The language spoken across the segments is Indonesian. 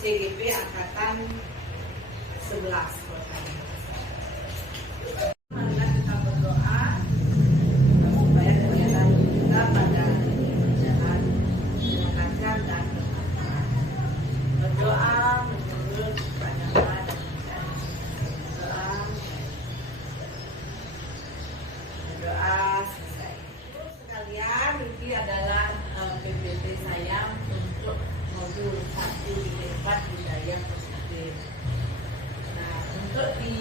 CGP Angkatan 11. Marilah kita berdoa supaya kegiatan kita pada berjalan dengan lancar dan bermanfaat. Berdoa menurut kepada Allah dan berdoa selesai. Sekalian, ini adalah PPT saya untuk modul 1 budaya positif. Nah, untuk di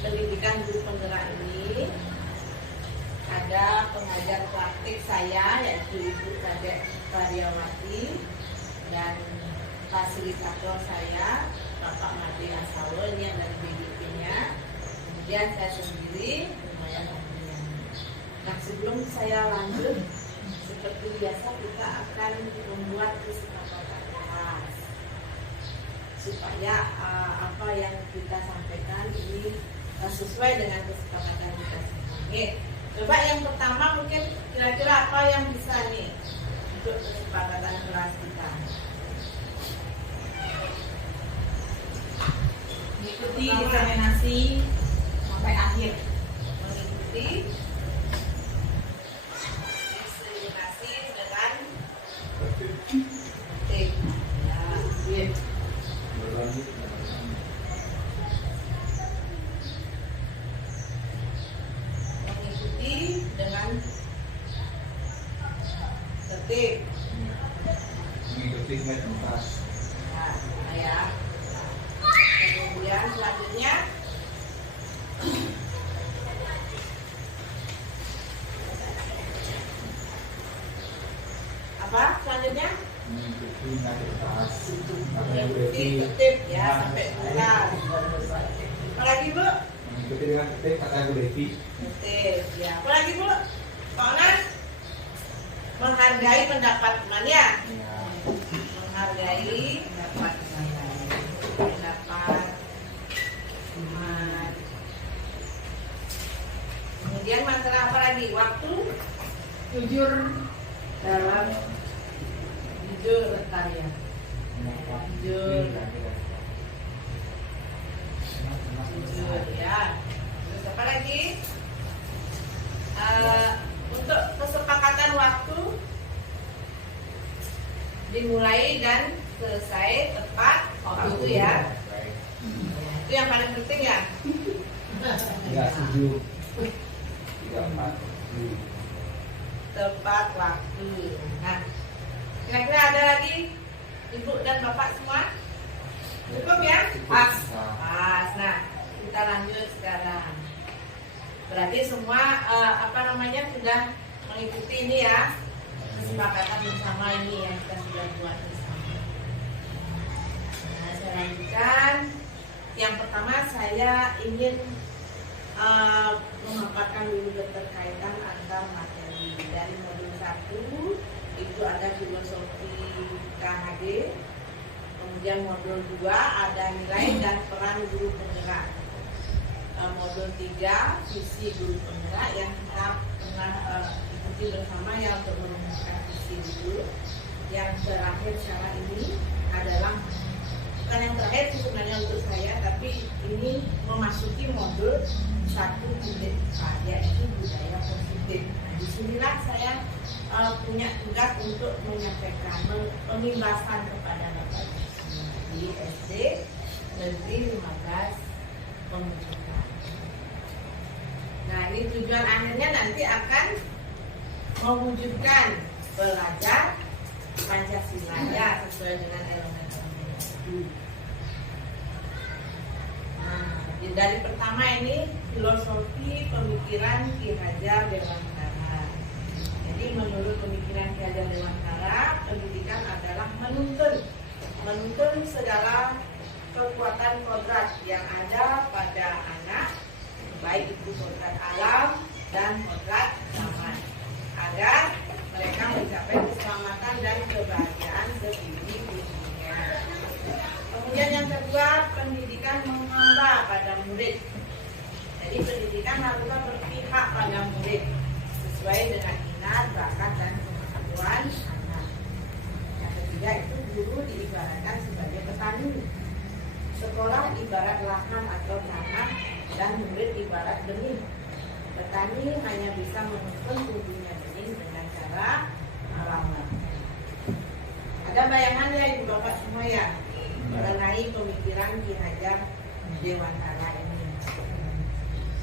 pendidikan guru penggerak ini ada pengajar praktik saya yaitu Ibu Kadek Karyawati dan fasilitator saya Bapak Made Asawa, ini yang dari BDP-nya. Kemudian saya sendiri lumayan kemudian. Nah, sebelum saya lanjut, seperti biasa kita akan membuat kesepakatan kelas supaya apa yang kita sampaikan ini sesuai dengan kesepakatan kita semua. Coba yang pertama mungkin kira-kira apa yang bisa nih untuk kesepakatan kelas kita. Mengikuti eksaminasi sampai akhir. Mengikuti eksaminasi dengan tertib. Ya, mengikuti dengan tertib. Mengikuti metode. Nah, ya. Kemudian selanjutnya apa? Selanjutnya Mengikuti metode. mengikuti tertib ya sampai tuntas. Apalagi Bu? Mengikuti dengan tertib kata Bu Devi. Tertib ya. Apalagi Bu? Soalnya menghargai pendapat temannya. Menghargai pendapat teman. Kemudian masalah apa lagi? Waktu jujur dalam jujur berkarya. Jujur ya. Terus apa lagi? Untuk kesepakatan waktu dimulai dan selesai tepat waktu ya. Itu yang paling penting ya. 37 34 Tepat waktu. Nah, kira-kira ada lagi Ibu dan Bapak semua? Cukup ya? Pas. Pas. Nah, kita lanjut sekarang. Berarti semua sudah mengikuti ini ya, kesepakatan bersama ini yang kita sudah buat bersama. Nah, saya lanjutkan. Yang pertama saya ingin memaparkan dulu keterkaitan antar materi. Dari modul 1 itu ada filosofi KHD. Kemudian modul 2 ada nilai dan peran guru penggerak. modul 3 visi guru penggerak yang kita pernah ikuti bersama yang untuk merumuskan visi dulu. Yang terakhir sekarang ini adalah bukan yang terakhir sebenarnya untuk saya, tapi ini memasuki modul 1.4 yaitu budaya positif. Nah, disinilah saya punya tugas untuk menyampaikan pembahasan kepada Bapak di SD Negeri 15 Pemujukan. Nah, ini tujuan akhirnya nanti akan mewujudkan pelajar Pancasila ya sesuai dengan elemen-elemen itu. Nah, dari pertama ini filosofi pemikiran Ki Hajar Dewantara. Jadi menurut pemikiran Ki Hajar Dewantara, pendidikan adalah menuntun segala kekuatan kodrat yang ada pada anak, baik itu kodrat alam dan kodrat zaman, agar mereka mencapai keselamatan dan kebahagiaan sendiri di dunia. Kemudian yang kedua, pendidikan menghamba pada murid. Jadi pendidikan haruslah berpihak pada murid sesuai dengan minat, bakat dan kemampuan anak. Yang ketiga itu guru diibaratkan sebagai petani. Sekolah ibarat lahan atau tanah dan murid ibarat benih. Petani hanya bisa menuntun tumbuhnya benih dengan cara alam. Ada bayangannya Ibu Bapak semua ya mengenai pemikiran Ki Hajar Dewantara ini.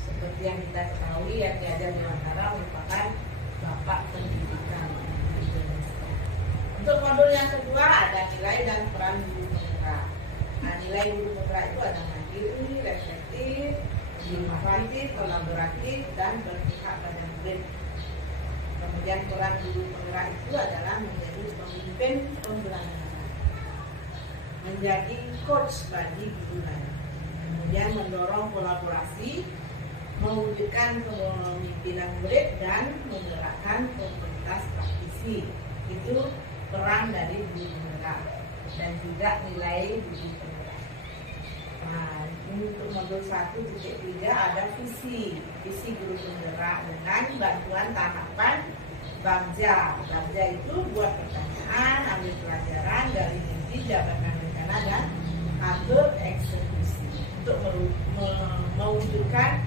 Seperti yang kita ketahui ya, Ki Hajar Dewantara merupakan bapak pendidikan Indonesia. Untuk modul yang kedua ada nilai dan peran guru penggerak. Nah, nilai guru penggerak itu ada mandiri, reflektif, inovatif, kolaboratif, dan berpihak pada murid. Kemudian peran guru penggerak itu adalah menjadi pemimpin pembelajaran, menjadi coach bagi guru lain. Kemudian mendorong kolaborasi, mewujudkan kepemimpinan murid dan menggerakkan komunitas praktisi. Itu peran dari guru penggerak dan juga nilai guru penggerak. Nah, untuk modul 1.3 ada visi guru penggerak dengan bantuan tahapan Bagja. Bagja itu buat pertanyaan, ambil pelajaran dari mimpi, jabatan rencana dan atur eksekusi untuk mewujudkan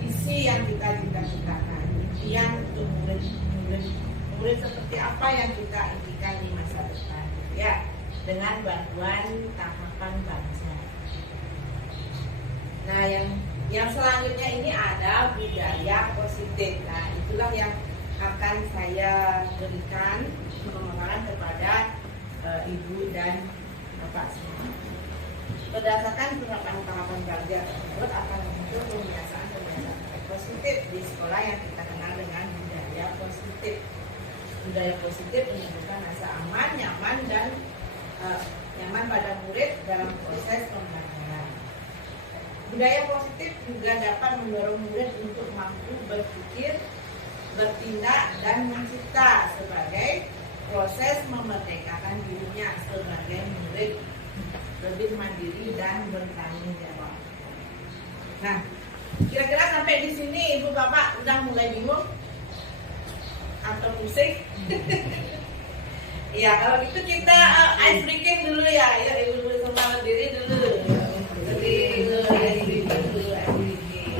visi yang kita cita-citakan, impian untuk murid seperti apa yang kita impikan di masa depan ya, dengan bantuan tahapan Bagja. Nah, yang selanjutnya ini ada budaya positif. Nah, itulah yang akan saya berikan pemaparan kepada Ibu dan Bapak semua. Berdasarkan penerapan tahapan Bagja tersebut akan muncul kebiasaan positif di sekolah yang kita kenal dengan budaya positif. Budaya positif menunjukkan rasa aman, nyaman dan nyaman pada murid dalam proses pembelajaran. Budaya positif juga dapat mendorong murid untuk mampu berpikir, bertindak dan mencipta sebagai proses memerdekakan dirinya sebagai murid lebih mandiri dan bertanggung jawab. Nah, kira-kira sampai di sini Ibu Bapak udah mulai bingung atau pusing? Ya, kalau gitu kita ice breaking dulu ya. Ya, Ibu semua berdiri dulu. Berdiri dulu, ice breaking dulu, ice breaking.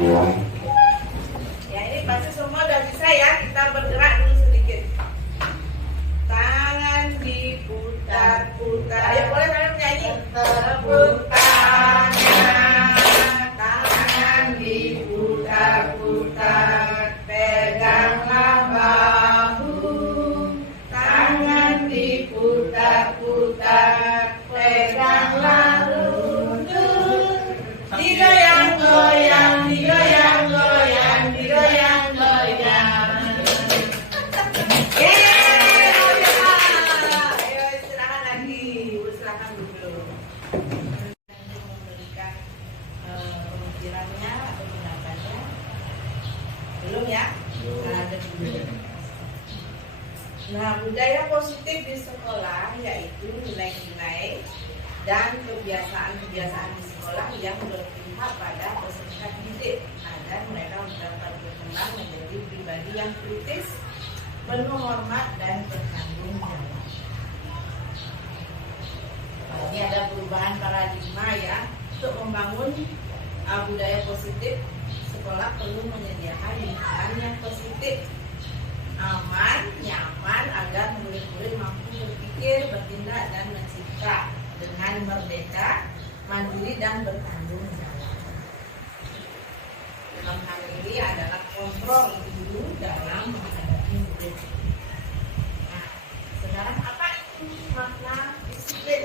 Ya, ini pasti semua udah bisa ya. Kita bergerak dulu sedikit. Tangan diputar-putar. Ya, boleh kalian nyanyi. Putar tangan diputar-putar, peganglah bahu. Tangan diputar-putar, peganglah lutut. Digoyang-goyang, digoyang-goyang, digoyang-goyang. Ayo istirahat lagi, istirahat dulu. Memberikan pemikirannya atau pendapatnya belum ya? Nah, ada dulu. Nah, budaya positif di sekolah yaitu nilai-nilai dan kebiasaan-kebiasaan di sekolah yang berpihak pada peserta didik agar mereka dapat berkembang menjadi pribadi yang kritis, penuh hormat dan bertanggung jawab. Ini ada perubahan paradigma ya. Untuk membangun budaya positif, sekolah perlu menyediakan lingkungan yang positif, aman, nyaman agar murid-murid mampu berpikir, bertindak dan mencipta dengan merdeka, mandiri dan bertanggung jawab. Dalam hal ini adalah kontrol guru dalam menghadapi murid. Nah, sekarang apa itu makna disiplin?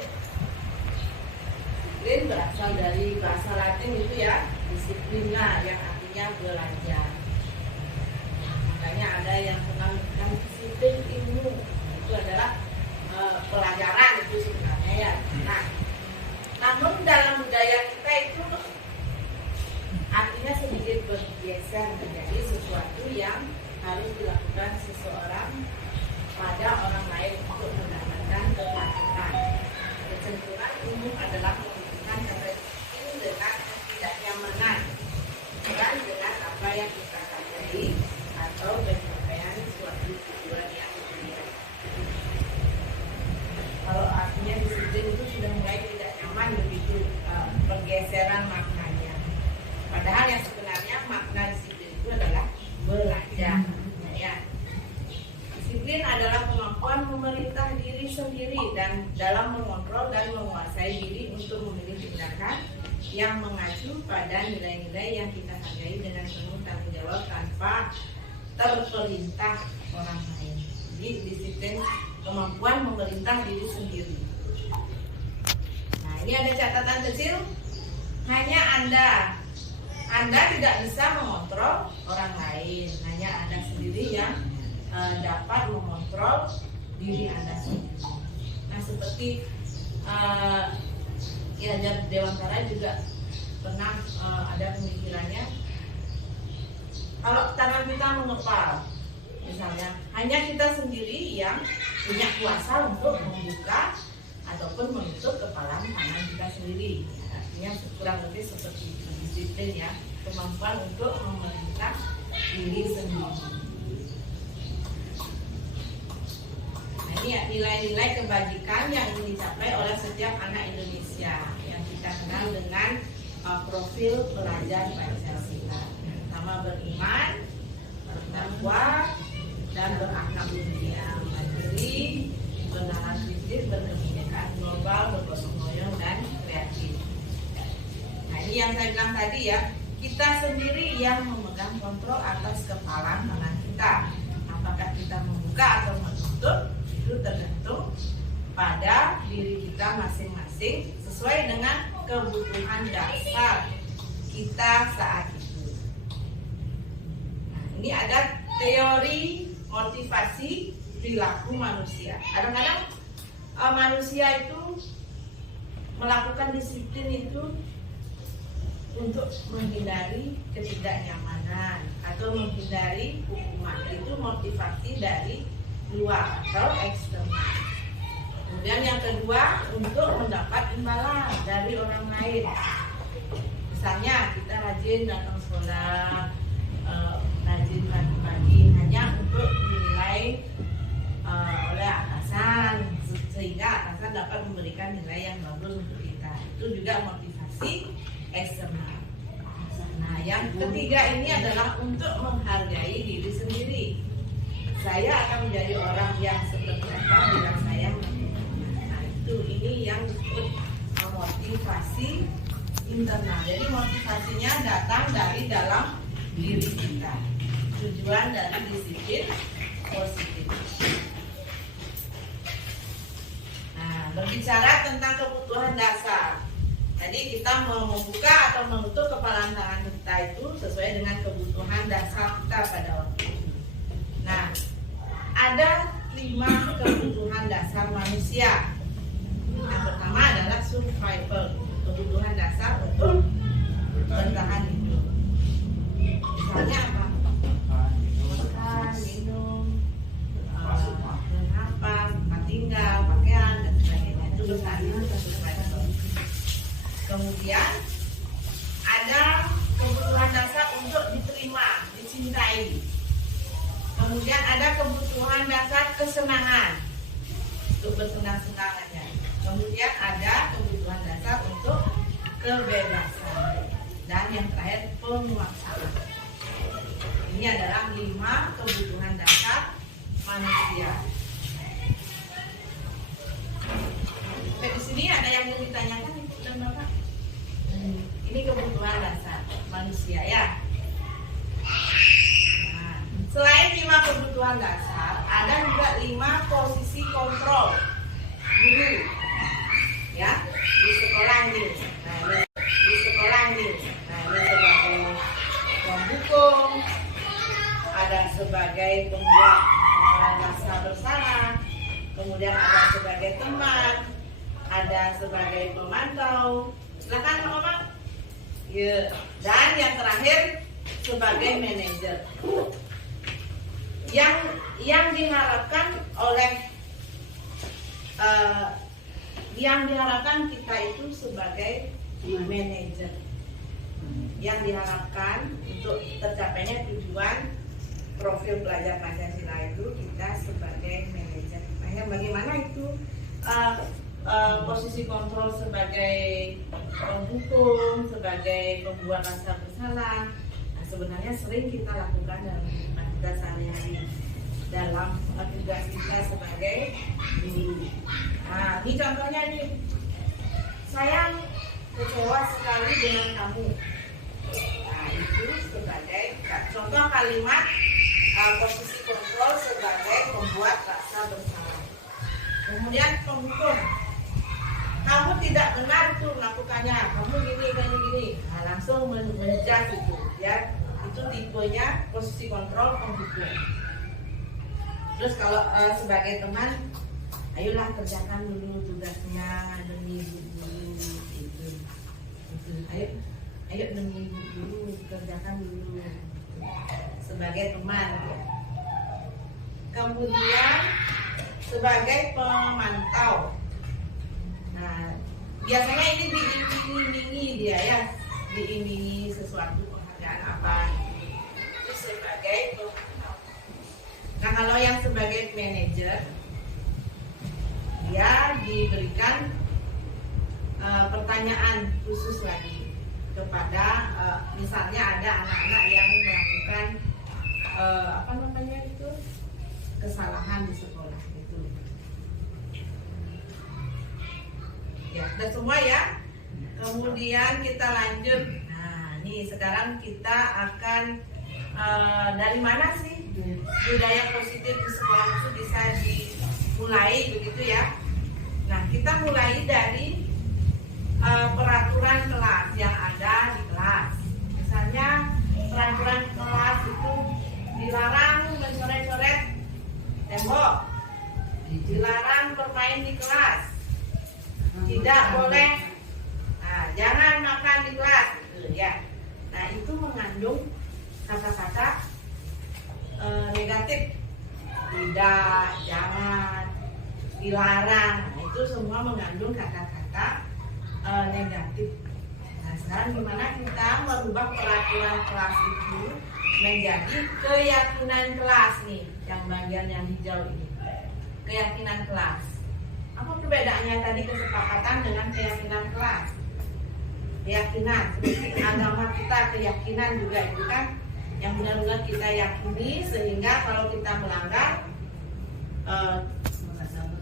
Disiplin berasal dari bahasa Latin itu ya, disiplina yang artinya belajar. Makanya ada yang menamakan disiplin ilmu, itu adalah pelajaran itu sebenarnya ya. Nah, namun dalam budaya kita itu artinya sedikit bergeser menjadi sesuatu yang harus dilakukan seseorang pada orang lain untuk mendapatkan kepatuhan. Kecenderungan umum adalah menghubungkan kata disiplin dengan ketidaknyamanan, bukan dengan apa yang kita hargai atau pencapaian suatu tujuan yang mulia. Kalau artinya disiplin itu sudah mulai tidak nyaman begitu, pergeseran maknanya. Padahal yang sebenarnya makna disiplin itu adalah belajar. Nah, ya. Disiplin adalah kemampuan memerintah diri sendiri dan dalam mengontrol dan menguasai diri untuk memilih tindakan yang mengacu pada nilai-nilai yang kita hargai dengan penuh tanggung jawab tanpa terperintah orang lain. Jadi disiplin kemampuan memerintah diri sendiri. Nah, ini ada catatan kecil. Hanya Anda tidak bisa mengontrol orang lain. Hanya Anda sendiri yang dapat mengontrol diri Anda sendiri. Nah, seperti ya Dewantara juga pernah ada pemikirannya, kalau tangan kita mengepal, misalnya hanya kita sendiri yang punya kuasa untuk membuka ataupun menutup kepalan tangan kita sendiri. Artinya kurang lebih seperti itu, disiplin ya, kemampuan untuk memerintah diri sendiri. Nah, ini ya, nilai-nilai kebajikan yang ingin dicapai oleh setiap anak Indonesia yang kita kenal dengan profil pelajar Pancasila. Pertama, beriman, bertakwa, dan berakhlak mulia, mandiri, bernalar kritis, berkebinekaan global, bergotong royong, dan kreatif. Nah, ini yang saya bilang tadi ya, kita sendiri yang memegang kontrol atas kepalan tangan kita. Apakah kita membuka atau menutup itu tergantung pada diri kita masing-masing sesuai dengan kebutuhan dasar kita saat itu. Nah, ini ada teori motivasi perilaku manusia. Kadang-kadang manusia itu melakukan disiplin itu untuk menghindari ketidaknyamanan atau menghindari hukuman. Itu motivasi dari luar atau eksternal. Kemudian yang kedua, untuk mendapat imbalan dari orang lain. Misalnya kita rajin datang sekolah, rajin pagi-pagi hanya untuk dinilai oleh atasan, sehingga atasan dapat memberikan nilai yang bagus untuk kita. Itu juga motivasi eksternal. Nah, yang ketiga ini adalah untuk menghargai diri sendiri. Saya akan menjadi orang yang seperti apa bila saya melakukannya. Nah, ini yang disebut motivasi internal. Jadi motivasinya datang dari dalam diri kita. Tujuan dari disiplin positif. Nah, berbicara tentang kebutuhan dasar. Jadi kita mau membuka atau menutup kepalan tangan kita itu sesuai dengan kebutuhan dasar kita pada waktu itu. Nah, ada 5 kebutuhan dasar manusia. Yang pertama adalah survival, kebutuhan dasar untuk bertahan hidup. Misalnya apa? Makan, minum, bernafas, tempat tinggal, pakaian, dan sebagainya. Itu bertahan hidup. Kemudian ada kebutuhan dasar untuk diterima, dicintai. Kemudian ada kebutuhan dasar kesenangan untuk bersenang-senang aja. Kemudian ada kebutuhan dasar untuk kebebasan. Dan yang terakhir penguasaan. Ini adalah 5 kebutuhan dasar manusia. Di sini ada yang mau ditanyakan Ibu dan Bapak? Ini kebutuhan dasar manusia ya. Nah, selain 5 kebutuhan dasar, ada juga 5 posisi kontrol guru. Ya, di sekolah ini. Nah, di sekolah ini. Nah, ini sebagai pendukung, ada sebagai pembuat rasa bersalah, kemudian ada sebagai teman, ada sebagai pemantau. Silakan Oma. Ya. Dan yang terakhir sebagai manajer. Yang diharapkan oleh yang diharapkan kita itu sebagai manajer. Yang diharapkan untuk tercapainya tujuan profil pelajar Pancasila itu kita sebagai manajer. Nah, bagaimana itu posisi kontrol sebagai pendukung, sebagai pembuat rasa bersalah. Nah, sebenarnya sering kita lakukan dalam kehidupan kita sehari-hari dalam tugas kita sebagai guru. Nah, ini contohnya nih, saya kecewa sekali dengan kamu. Nah, itu sebagai contoh kalimat posisi kontrol sebagai pembuat rasa bersalah. Kemudian penghukum, kamu tidak benar tuh melakukannya, kamu gini. Nah, langsung menjudge itu, ya. Itu tipenya posisi kontrol penghukum. Terus kalau sebagai teman, ayolah kerjakan dulu tugasnya demi guru, gitu. Ayo demi guru kerjakan dulu. Sebagai teman, ya. Kemudian sebagai pemantau. Nah, biasanya ini diiming-imingi dia ya, diiming-imingi sesuatu penghargaan apa. Itu sebagai pemantau. Nah, kalau yang sebagai manajer, dia diberikan pertanyaan khusus lagi kepada misalnya ada anak-anak yang melakukan kesalahan di sekolah itu. Ya, sudah semua ya. Kemudian kita lanjut. Nah, nih sekarang kita akan dari mana sih budaya positif di sekolah itu bisa dimulai begitu ya. Nah, kita mulai dari peraturan kelas yang ada di kelas. Misalnya peraturan kelas itu dilarang mencoret-coret tembok, dilarang bermain di kelas, tidak boleh, jangan makan di kelas, gitu ya. Nah, itu mengandung kata-kata negatif, tidak, jangan, dilarang. Nah, itu semua mengandung kata-kata negatif. Nah, sekarang gimana kita merubah peraturan kelas itu menjadi keyakinan kelas nih, yang bagian yang hijau ini, keyakinan kelas. Apa perbedaannya tadi kesepakatan dengan keyakinan kelas? Keyakinan, seperti agama kita, keyakinan juga itu kan yang benar-benar kita yakini, sehingga kalau kita melanggar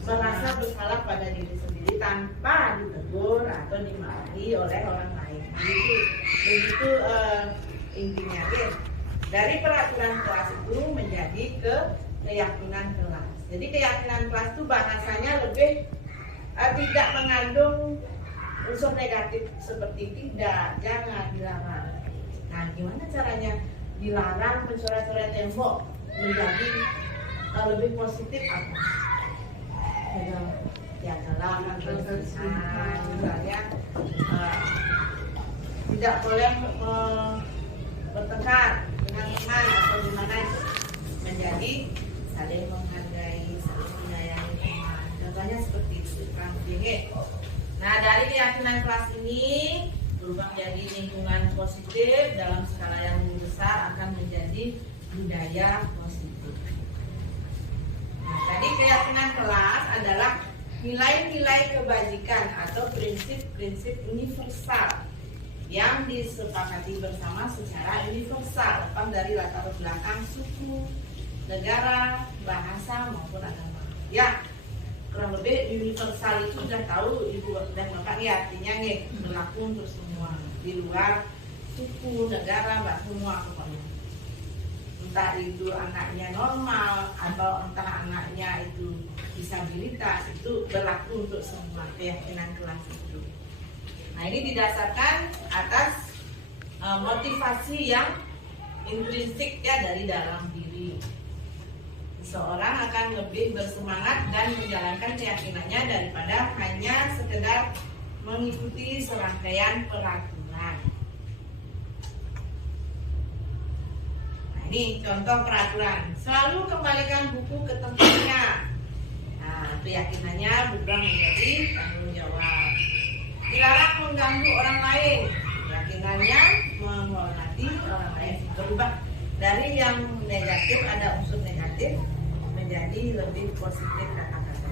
merasa bersalah pada diri sendiri tanpa ditegur atau dimarahi oleh orang lain. Begitu intinya ya. Dari peraturan kelas itu menjadi keyakinan kelas. Jadi keyakinan kelas itu bahasanya lebih tidak mengandung unsur negatif seperti tidak, jangan, dilarang. Nah, gimana caranya dilarang mencoret-coret tembok menjadi lebih positif apa? Ya dalam kebersihan, misalnya tidak boleh bertengkar dengan teman atau gimana, menjadi saling menghargai, saling menyayangi teman. Contohnya seperti itu kan. Nah, dari keyakinan kelas ini budaya positif. Nah, tadi keyakinan kelas adalah nilai-nilai kebajikan atau prinsip-prinsip universal yang disepakati bersama secara universal, lepas dari latar belakang suku, negara, bahasa maupun agama. Ya, kurang lebih universal itu sudah tahu ibu dan bapak ya, artinya nih berlaku untuk semua di luar suku, negara, bahasa semua pokoknya. Entah itu anaknya normal atau entah anaknya itu disabilitas, itu berlaku untuk semua keyakinan kelas itu. Nah, ini didasarkan atas motivasi yang intrinsik ya dari dalam diri. Seseorang akan lebih bersemangat dan menjalankan keyakinannya daripada hanya sekedar mengikuti serangkaian peraturan. Nah, ini contoh peraturan. Selalu kembalikan buku ke tempatnya. Nah, keyakinannya berubah menjadi tanggung jawab. Dilarang mengganggu orang lain. Keyakinannya menghormati orang lain. Berubah dari yang negatif, ada unsur negatif, menjadi lebih positif kata-kata.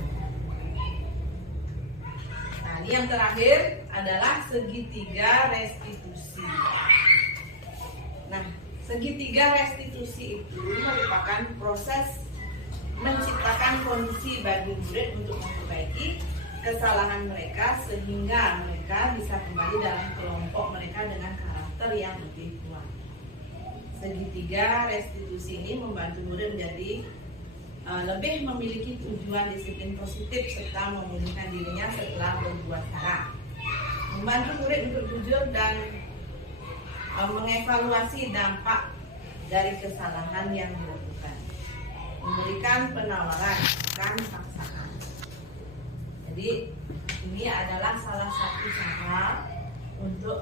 Nah, ini yang terakhir adalah segitiga restitusi. Nah, segitiga restitusi itu merupakan proses menciptakan kondisi bagi murid untuk memperbaiki kesalahan mereka sehingga mereka bisa kembali dalam kelompok mereka dengan karakter yang lebih kuat. Segitiga restitusi ini membantu murid menjadi lebih memiliki tujuan disiplin positif serta memulihkan dirinya setelah berbuat salah. Membantu murid untuk jujur dan mengevaluasi dampak dari kesalahan yang dilakukan. Memberikan penawaran, bukan paksaan. Jadi ini adalah salah satu cara untuk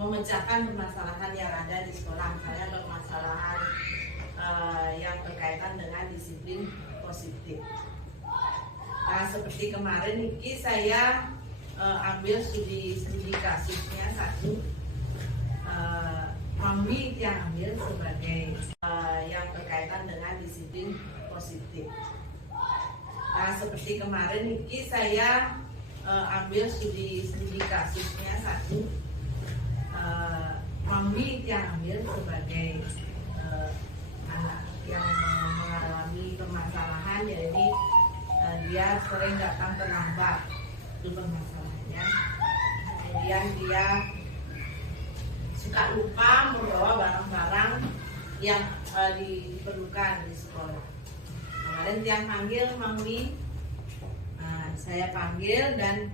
memecahkan permasalahan yang ada di sekolah, misalnya permasalahan yang berkaitan dengan disiplin positif. Nah, seperti kemarin ini saya ambil studi kasusnya satu, Mami yang ambil sebagai yang berkaitan dengan disiplin positif. Nah, seperti kemarin ini saya ambil studi kasusnya satu, Mami yang ambil sebagai anak yang mengalami permasalahan, jadi dia sering datang terlambat, itu permasalahannya. Kemudian dia suka lupa membawa barang-barang yang diperlukan di sekolah. Kemarin tiang panggil Mami, saya panggil dan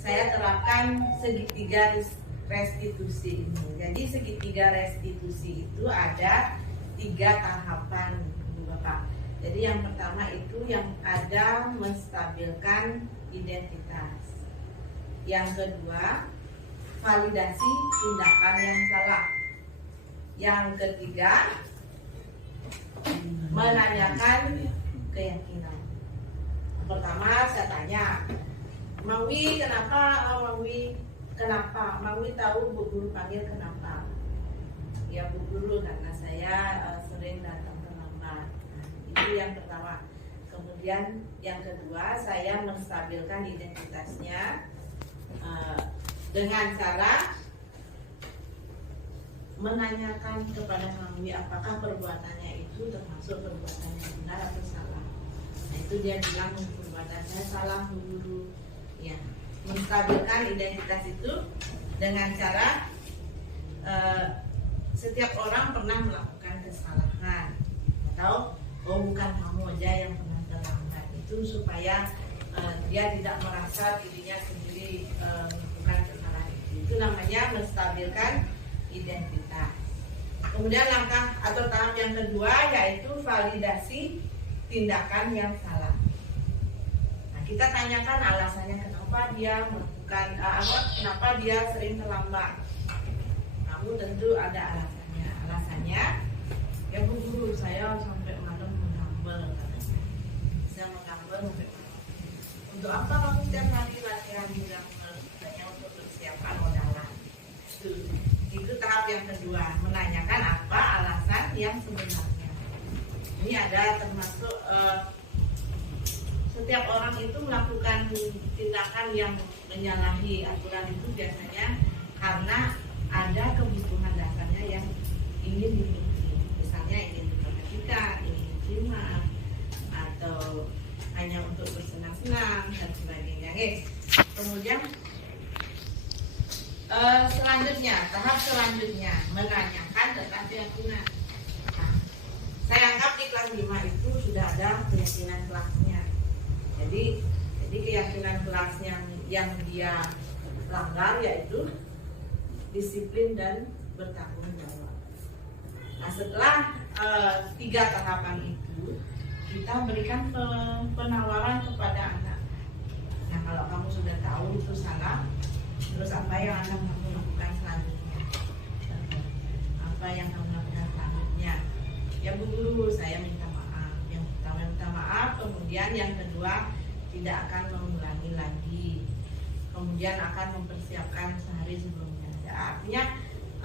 saya terapkan segitiga restitusi ini. Jadi segitiga restitusi itu ada 3 tahapan, Bapak. Jadi yang pertama itu yang ada menstabilkan identitas. Yang kedua, validasi tindakan yang salah. Yang ketiga, menanyakan keyakinan. Pertama saya tanya, Mawi kenapa? Kenapa? Mawi tahu Bu Guru panggil kenapa? Ya Bu Guru, karena saya sering datang terlambat. Nah, itu yang pertama. Kemudian yang kedua, saya menstabilkan identitasnya dengan cara menanyakan kepada Mawi apakah perbuatannya itu termasuk perbuatan yang benar atau salah. Nah, itu dia bilang perbuatan saya salah Bu Guru. Ya, menstabilkan identitas itu dengan cara setiap orang pernah melakukan kesalahan, atau bukan kamu aja yang pernah terlambat, itu supaya dia tidak merasa dirinya sendiri melakukan kesalahan itu namanya menstabilkan identitas. Kemudian langkah atau tahap yang kedua yaitu validasi tindakan yang salah. Nah, kita tanyakan alasannya kenapa dia melakukan kenapa dia sering terlambat. Kamu tentu ada alasannya. Alasannya, ya Bu Guru, saya sampai malam menggambel katanya. Saya menggambel sampai malam. Untuk apa kamu tiap hari latihan menggambel? Katanya untuk persiapan modalan. Itu tahap yang kedua, menanyakan apa alasan yang sebenarnya. Ini ada termasuk setiap orang itu melakukan tindakan yang menyalahi aturan itu biasanya karena ada kebutuhan dasarnya yang ingin dipenuhi. Misalnya ingin diperhatikan, ingin diterima, atau hanya untuk bersenang-senang dan sebagainya. Kemudian selanjutnya, tahap selanjutnya menanyakan tentang keyakinan. Nah, saya anggap di kelas 5 itu sudah ada keyakinan kelasnya. Jadi keyakinan kelas yang dia langgar yaitu disiplin dan bertanggung jawab. Nah, setelah 3 tahapan itu, kita berikan penawaran kepada anak. Nah, kalau kamu sudah tahu itu salah, terus apa yang akan kamu lakukan selanjutnya? Apa yang kamu lakukan selanjutnya? Ya Bu Guru, saya minta maaf. Yang pertama minta maaf, kemudian yang kedua tidak akan mengulangi lagi. Kemudian akan mempersiapkan sehari sebelumnya. Ya, artinya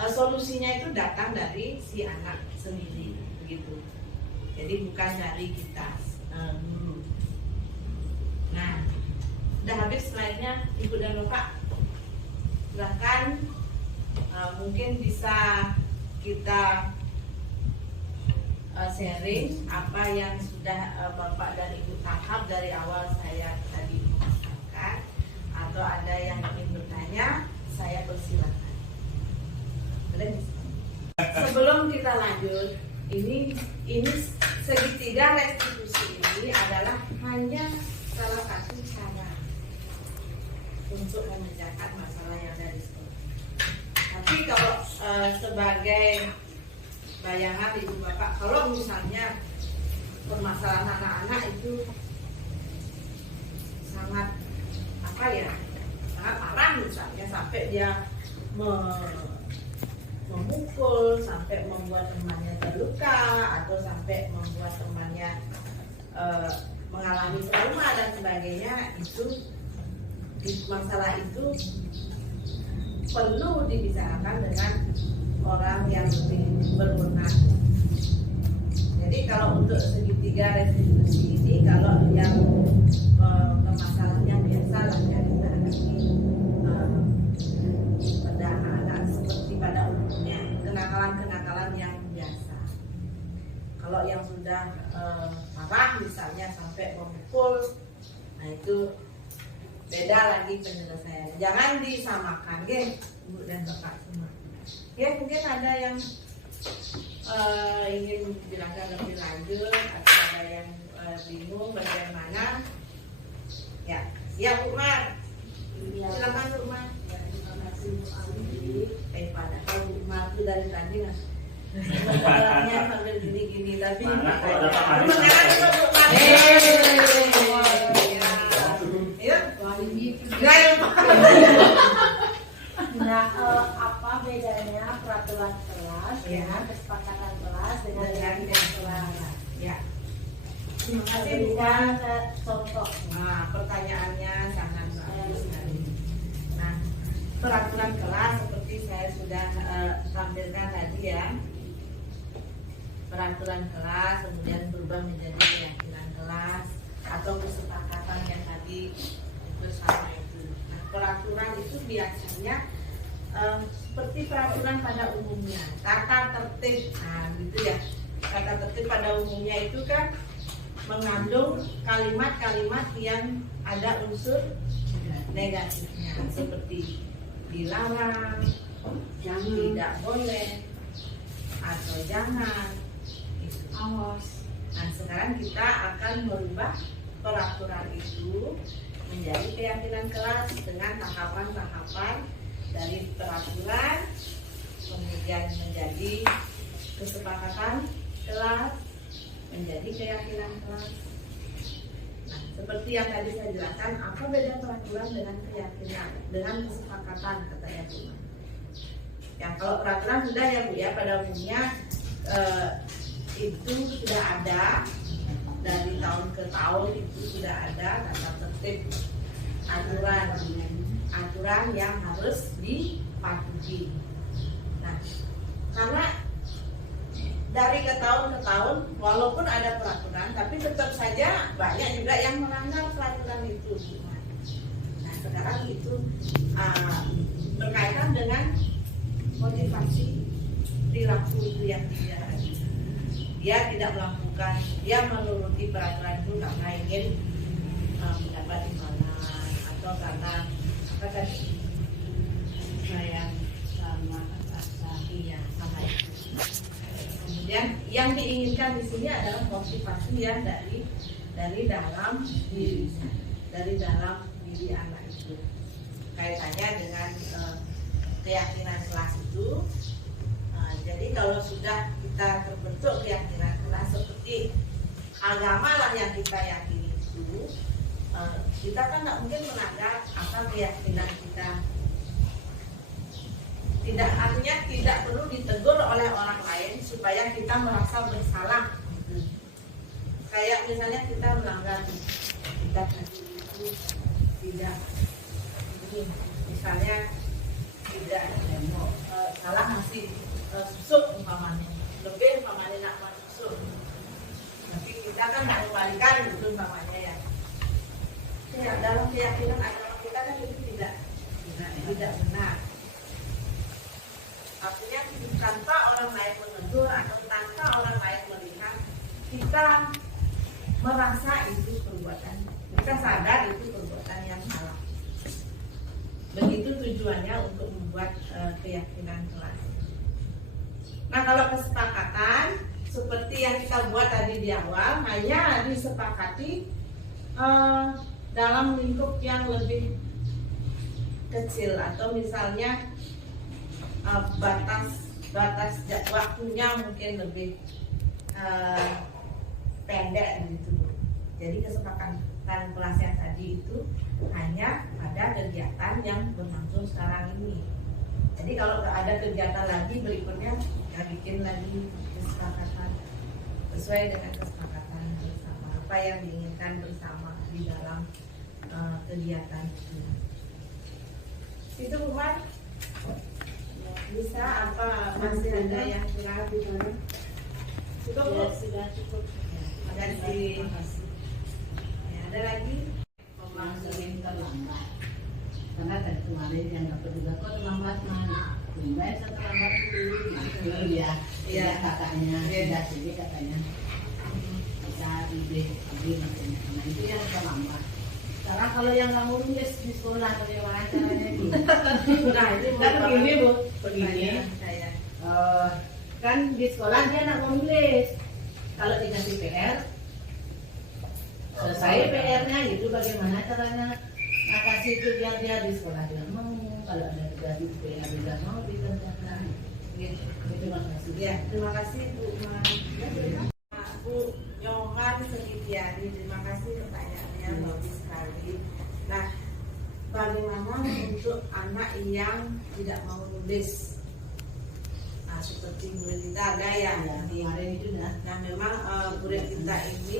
solusinya itu datang dari si anak sendiri, begitu. Jadi bukan dari kita guru. Nah, udah habis slide-nya Ibu dan Bapak. Silahkan mungkin bisa kita sharing apa yang sudah Bapak dan Ibu tangkap dari awal saya tadi mengatakan, atau ada yang ingin bertanya, saya persilakan. Sebelum kita lanjut, ini segitiga restitusi ini adalah hanya salah satu cara untuk memecahkan masalah yang ada di sekolah. Tapi kalau sebagai bayangan Ibu Bapak, kalau misalnya permasalahan anak-anak itu sangat sangat parah, misalnya sampai dia memukul, sampai membuat temannya terluka, atau sampai membuat temannya mengalami trauma dan sebagainya, itu masalah itu perlu dibicarakan dengan orang yang lebih berwenang. Jadi kalau untuk segitiga restitusi ini, kalau yang permasalahan yang biasa lah yang kita hadapi pada anak-anak seperti pada umumnya, kenakalan-kenakalan yang biasa. Kalau yang sudah parah misalnya sampai memukul, nah itu beda lagi penyelesaiannya. Jangan disamakan, Bu dan Bapak semua. Mungkin ada yang ingin menjelaskan lebih lanjut, atau ada yang bingung bagaimana. Ya, siap Bu Mar. Silakan Bu Mar. Terima kasih Bu Ali. Padahal Bu Mar itu dari tadi nggak. Masalahnya sambil gini-gini, tapi mana kalau dapat hari Bu Mar. Nah, apa bedanya peraturan kelas dengan kesepakatan kelas dengan kelas? Ya. Terima kasih berikan contoh. Nah, pertanyaannya sangat bagus sekali. Nah, peraturan kelas seperti saya sudah tampilkan tadi ya. Peraturan kelas kemudian berubah menjadi keyakinan kelas atau kesepakatan yang tadi bersama itu. Nah, peraturan itu biasanya seperti peraturan pada umumnya, tata tertib. Nah, gitu ya. Tata tertib pada umumnya itu kan mengandung kalimat-kalimat yang ada unsur negatifnya, seperti dilarang, tidak boleh, atau jangan, awas. Nah, sekarang kita akan merubah peraturan itu menjadi keyakinan kelas dengan tahapan-tahapan dari peraturan, kemudian menjadi kesepakatan kelas, menjadi keyakinan kelas. Nah, seperti yang tadi saya jelaskan, apa beda peraturan dengan keyakinan, dengan kesepakatan, katanya Bu. Yang kalau peraturan sudah ya Bu ya, pada umumnya itu sudah ada dari tahun ke tahun, itu sudah ada tata tertib, aturan yang harus dipatuhi. Nah, karena dari ke tahun, walaupun ada peraturan, tapi tetap saja banyak juga yang melanggar peraturan itu. Nah sekarang itu berkaitan dengan motivasi perilaku itu yang dia tidak melakukan, dia menuruti peraturan itu karena ingin mendapat imbalan atau karena apa tadi saya sama iya sama itu. Kemudian yang diinginkan di sini adalah motivasi yang dari dalam diri anak itu, kaitannya dengan keyakinan kelas itu. Jadi kalau sudah kita terbentuk keyakinan kelas seperti agama lah yang kita yakini itu, kita kan nggak mungkin melanggar apa keyakinan kita. Tidak, artinya tidak perlu ditegur oleh orang lain supaya kita merasa bersalah. Kayak misalnya kita melanggar, kita tadi itu tidak, misalnya tidak salah ngasih susu umpamanya, lebih umpamanya nak masuk susu, tapi kita kan nggak kembalikan gitu umpamanya ya. Dalam keyakinan agama kita kan itu tidak benar. Artinya tanpa orang lain menegur atau tanpa orang lain melihat, kita merasa itu perbuatan, kita sadar itu perbuatan yang salah. Begitu tujuannya untuk membuat keyakinan kelas. Nah kalau kesepakatan seperti yang kita buat tadi di awal, hanya disepakati dalam lingkup yang lebih kecil, atau misalnya batas waktunya mungkin lebih pendek gitu. Jadi kesepakatan kelas yang tadi itu hanya pada kegiatan yang berlangsung sekarang ini. Jadi kalau ada kegiatan lagi berikutnya, kita bikin lagi kesepakatan sesuai dengan kesepakatan bersama apa yang diinginkan bersama di dalam kegiatan itu. Itu Umar bisa apa masih ada yang kurang gitu? Cukup Bu? Sudah cukup. Terima kasih. Ya, ada lagi? Memang sering terlambat. Karena tadi kemarin yang dapat juga kok terlambat mana? Tumben terlambat dulu ya. Iya kakaknya, sudah jadi katanya bisa lebih maksudnya. Nah itu yang terlambat. Sekarang kalau yang nggak nulis di sekolah bagaimana caranya itu? Nah itu Kan begini Bu, begini. Kan di sekolah dia nggak mau nulis. Kalau dikasih PR, selesai PR-nya itu bagaimana caranya? Nah kasih itu biar dia di sekolah dia mau. Kalau ada tugas di PR dia mau dikerjakan. Gitu. Terima kasih. Ya, terima kasih Bu Bu Yohan Sekitiari, terima kasih pertanyaannya bagus sekali. Nah, bagaimana untuk anak yang tidak mau nulis? Nah, seperti murid kita ada yang kemarin itu dah. Nah, memang murid kita ini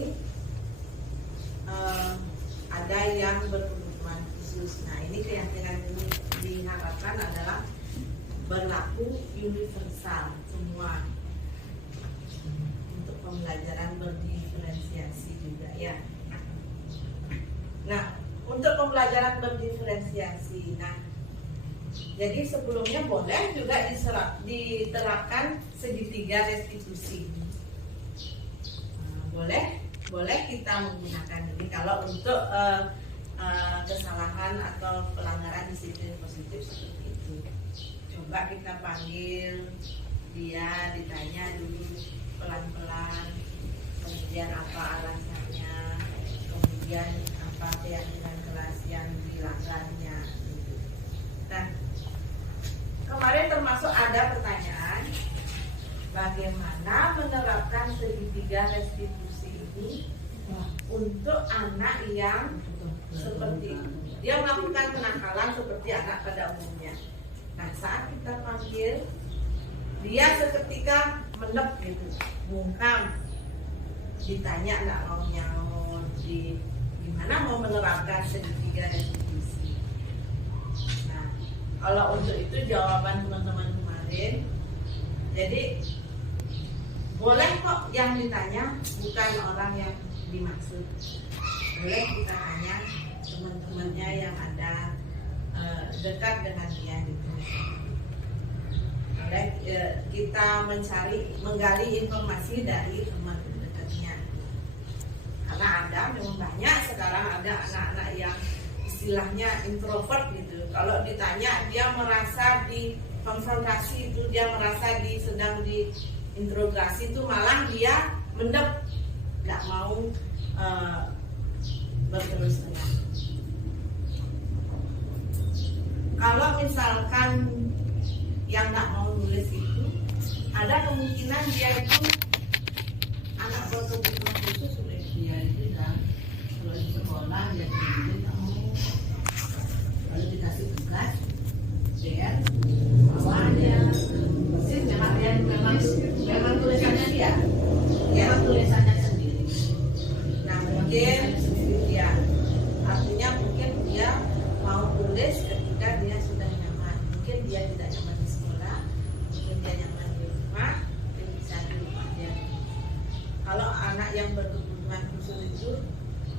ada yang berkebutuhan khusus. Nah, ini keyakinan ini diharapkan adalah berlaku universal semua untuk pembelajaran berdiferensiasi juga ya. Nah, untuk pembelajaran berdiferensiasi, nah jadi sebelumnya boleh juga diterapkan segitiga restitusi. Boleh kita menggunakan ini kalau untuk kesalahan atau pelanggaran disiplin positif seperti itu. Coba kita panggil dia, ditanya dulu pelan-pelan, kemudian apa alasannya, kemudian apa keyakinan kelas yang dilanggarnya. Nah, kemarin termasuk ada pertanyaan bagaimana menerapkan segitiga restitusi ini untuk anak yang seperti dia melakukan kenakalan seperti anak pada umumnya. Nah, saat kita panggil dia seketika menep gitu, bungkam, ditanya nggak mau nyaut, gimana mau menerapkan segitiga restitusi. Nah, kalau untuk itu jawaban teman-teman kemarin, jadi boleh kok yang ditanya bukan orang yang dimaksud. Boleh kita tanya teman-temannya yang ada dekat dengan dia gitu. Boleh kita menggali informasi dari teman dekatnya. Karena ada memang banyak sekarang ada anak-anak yang istilahnya introvert gitu. Kalau ditanya dia merasa dikonfrontasi itu, dia merasa sedang diinterogasi itu, malah dia mendem, nggak mau berterus terang. Kalau misalkan yang nggak mau nulis itu, ada kemungkinan dia itu anak berkebutuhan khusus. Dia itu kan kalau di sekolah dia tidak mau, kalau dikasih tugas dia awalnya mesin memang tulisannya dia, memang tulisannya sendiri. Nah mungkin ya artinya mungkin dia mau tulis ketika dia sudah nyaman. Mungkin dia tidak nyaman di sekolah, mungkin dia nyaman di rumah, mungkin bisa di rumah dia. Kalau anak yang berkebutuhan khusus itu,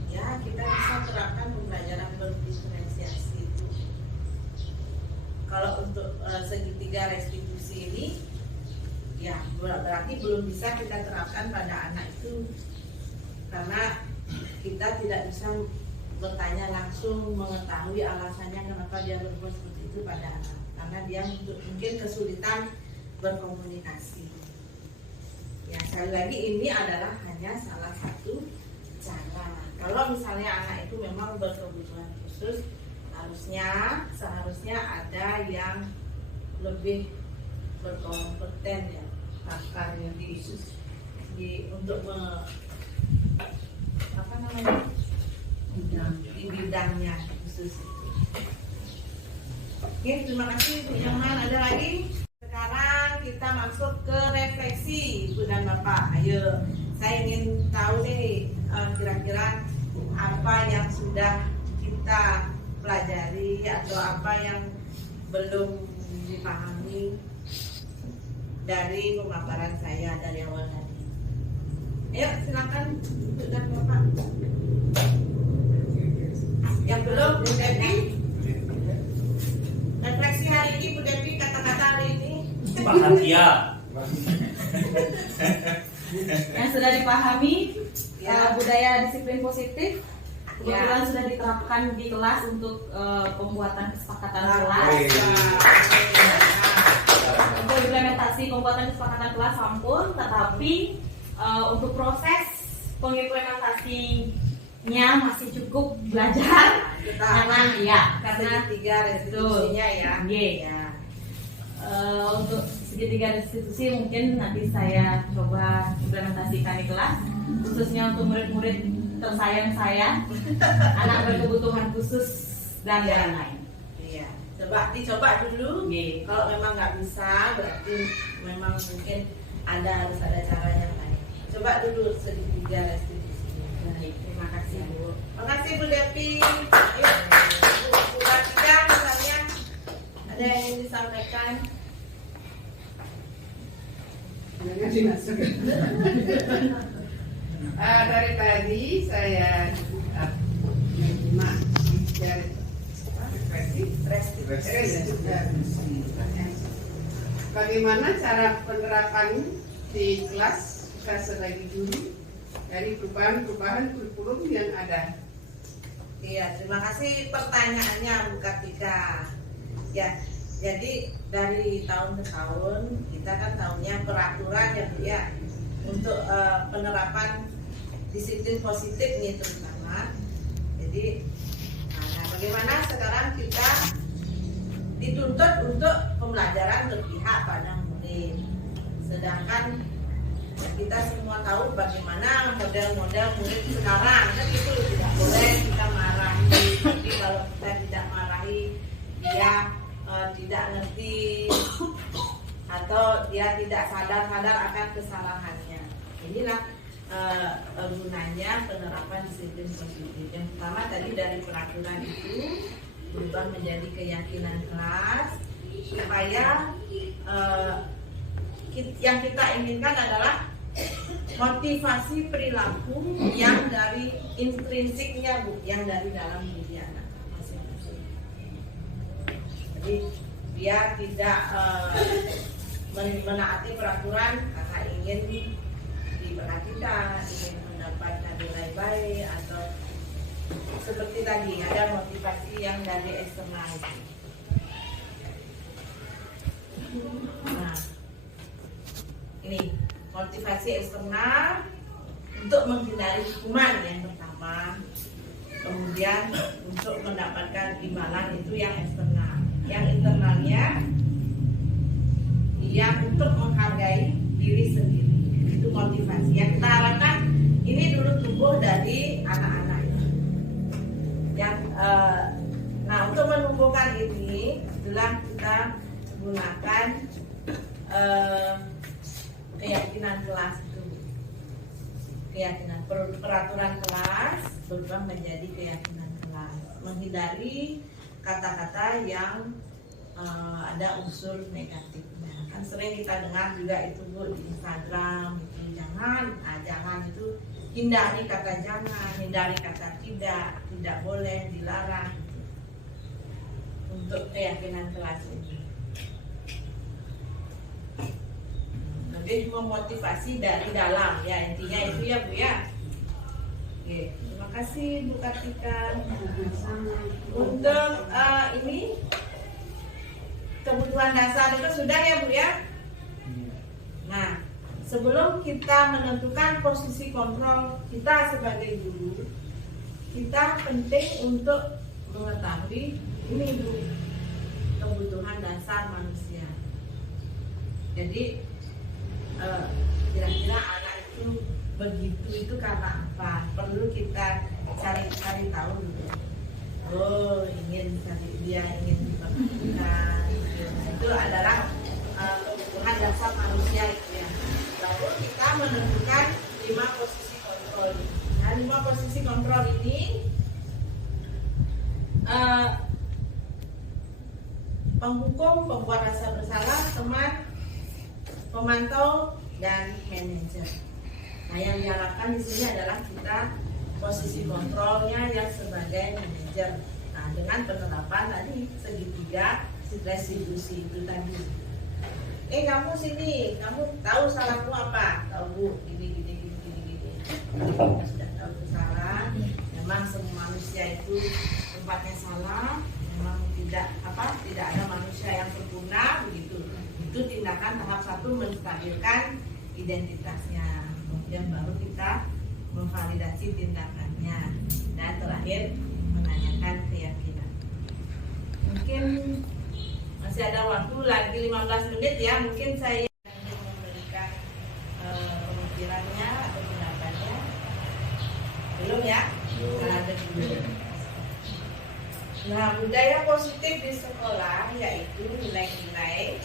ya kita bisa terapkan pembelajaran berdiferensiasi itu. Kalau untuk segitiga restitusi ini, ya berarti belum bisa kita terapkan pada anak itu, karena kita tidak bisa bertanya langsung mengetahui alasannya kenapa dia berbuat seperti itu pada anak, karena dia mungkin kesulitan berkomunikasi. Ya sekali lagi ini adalah hanya salah satu cara. Kalau misalnya anak itu memang berkebutuhan khusus, seharusnya ada yang lebih berkompeten ya, pakarnya untuk di bidangnya khusus itu. Oke, terima kasih Bu Nyoman. Ada lagi? Sekarang kita masuk ke refleksi Ibu dan Bapak. Ayo, saya ingin tahu nih kira-kira apa yang sudah kita pelajari atau apa yang belum dipahami dari pemaparan saya dari awal tadi. Ayo silakan Bu dan Bapak. Yang belum, Bu Devi. Refleksi hari ini, Bu Devi, kata-kata hari ini. Bahagia. Yang sudah dipahami Ya. budaya disiplin positif kebetulan Ya. sudah diterapkan di kelas untuk pembuatan kesepakatan Luar kelas. biasa. Untuk implementasi pembuatan kesepakatan kelas ampun, tetapi untuk proses pengimplementasinya masih cukup belajar Kita karena tiga restitusinya ya. Ya. Untuk segitiga restitusi mungkin nanti saya coba implementasikan di kelas, khususnya untuk murid-murid tersayang saya, anak berkebutuhan khusus dan Ya. lain-lain. Iya, dicoba dulu. Oke. Kalau memang nggak bisa, berarti memang mungkin harus ada cara yang lain. Coba dulu segitiga restitusinya. Baik, terima kasih Bu. Terima kasih Bu Devi. Ayo, Bu Batika misalnya ada yang ingin disampaikan? Dari tadi saya menyimak bagaimana cara penerapan di kelas kita selagi dulu dari perubahan kurikulum yang ada. Iya, terima kasih pertanyaannya Bu Kartika. Ya, jadi dari tahun ke tahun kita kan tahunya peraturan ya Bu ya untuk penerapan disiplin positif nih terutama. Jadi, nah bagaimana sekarang kita dituntut untuk pembelajaran berpihak pada murid. Sedangkan kita semua tahu bagaimana model-model murid sekarang, kan itu tidak boleh kita marahi. Tapi kalau kita tidak marahi, dia tidak ngerti atau dia tidak sadar akan kesalahannya. Inilah gunanya penerapan disiplin positif. Yang pertama tadi dari peraturan itu berubah menjadi keyakinan kelas supaya yang kita inginkan adalah motivasi perilaku yang dari intrinsiknya Bu, yang dari dalam diri anak masing-masing. Jadi biar tidak menaati peraturan karena ingin diperhatikan, ingin mendapatkan nilai baik, atau seperti tadi ada motivasi yang dari eksternal. Nah, ini motivasi eksternal untuk menghindari hukuman yang pertama, kemudian untuk mendapatkan imbalan itu yang eksternal. Yang internalnya yang untuk menghargai diri sendiri, itu motivasi yang kita harapkan. Ini dulu tumbuh dari anak-anak yang nah, untuk menumbuhkan ini adalah kita gunakan keyakinan kelas itu, keyakinan peraturan kelas berubah menjadi keyakinan kelas, menghindari kata-kata yang ada unsur negatifnya. Kan sering kita dengar juga itu Bu di Instagram itu, jangan itu, hindari kata jangan, hindari kata tidak boleh, dilarang, untuk keyakinan kelas ini. Lebih memotivasi dari dalam ya, intinya itu ya Bu ya. Oke, terima kasih Bu Kartika. Untuk ini kebutuhan dasar itu sudah ya Bu ya. Nah, sebelum kita menentukan posisi kontrol kita sebagai guru, kita penting untuk mengetahui ini Bu, kebutuhan dasar manusia. Jadi kira-kira anak itu begitu itu karena apa? Perlu kita cari tahu dulu. Oh, dia ingin diperhatikan. Itu adalah kebutuhan dasar manusia itu ya. Lalu kita menentukan 5 posisi kontrol. Nah, 5 posisi kontrol ini penghukum, pembuat rasa bersalah, teman, pemantau, dan manajer. Nah, yang diharapkan di sini adalah kita posisi kontrolnya yang sebagai manajer. Nah, dengan penerapan tadi segitiga restitusi itu tadi. Kamu sini, kamu tahu salahmu apa? Tahu Bu, gini. Sudah tahu salah. Memang semua manusia itu tempatnya salah. Memang tidak ada manusia yang sempurna begitu. Itu tindakan tahap 1, menstabilkan identitasnya. Kemudian baru kita memvalidasi tindakannya, dan terakhir menanyakan keyakinan. Mungkin masih ada waktu lagi 15 menit ya, mungkin saya ingin memberikan pemikirannya atau pendapatnya. Belum ya? Ada dulu. Nah, budaya positif di sekolah yaitu nilai-nilai